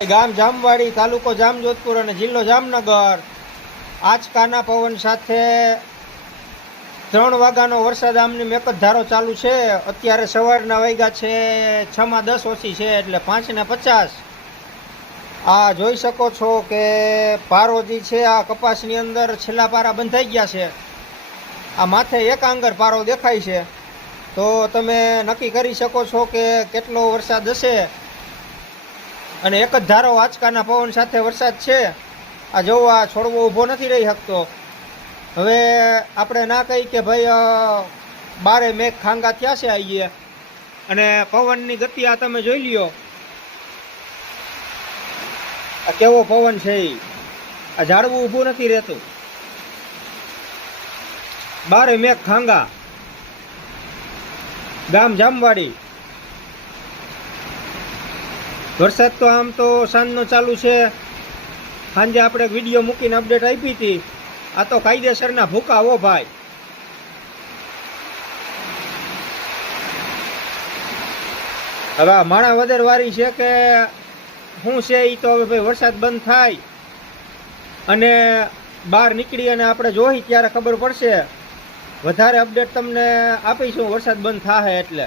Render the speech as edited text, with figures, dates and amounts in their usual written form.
ગામ જામવાડી, તાલુકો જામજોધપુર અને જિલ્લો જામનગર. આંચકાના પવન સાથે 3 વાગ્યાનો વરસાદ આમની એક જ ધારો ચાલુ છે. અત્યારે સવારના વાગ્યા છે 6:10 ઓછી છે, એટલે 5:50. આ જોઈ શકો છો કે પારોજી છે, આ કપાસની અંદર છેલ્લા પારા બંધાઈ ગયા છે. આ માથે એક આંગર પારો દેખાય છે, તો તમે નક્કી કરી શકો છો કે કેટલો વરસાદ હશે. અને એક જ ધારો આંચકાના પવન સાથે વરસાદ છે. આ જોવો, આ છોડવો ઊભો નથી રહી શકતો. હવે આપણે ના કહી કે ભાઈ બારે મેઘ ખાંગા થયા છે આઈએ, અને પવનની ગતિ આ તમે જોઈ લ્યો, આ કેવો પવન છે. આ ઝાડવું ઊભું નથી રહેતું, બારે મેઘ ખાંગા. ગામ જામવાડી. વરસાદ તો આમ તો સાંજનો ચાલુ છે. સાંજે આપણે એક વિડીયો મૂકીને અપડેટ આપી હતી. આ તો કાયદેસરના ભૂકા હો ભાઈ. હવે આ માણા વધેર વારી છે કે શું છે એ તો હવે ભાઈ વરસાદ બંધ થાય અને બહાર નીકળી અને આપણે જોઈ ત્યારે ખબર પડશે. વધારે અપડેટ તમને આપીશું વરસાદ બંધ થાય એટલે.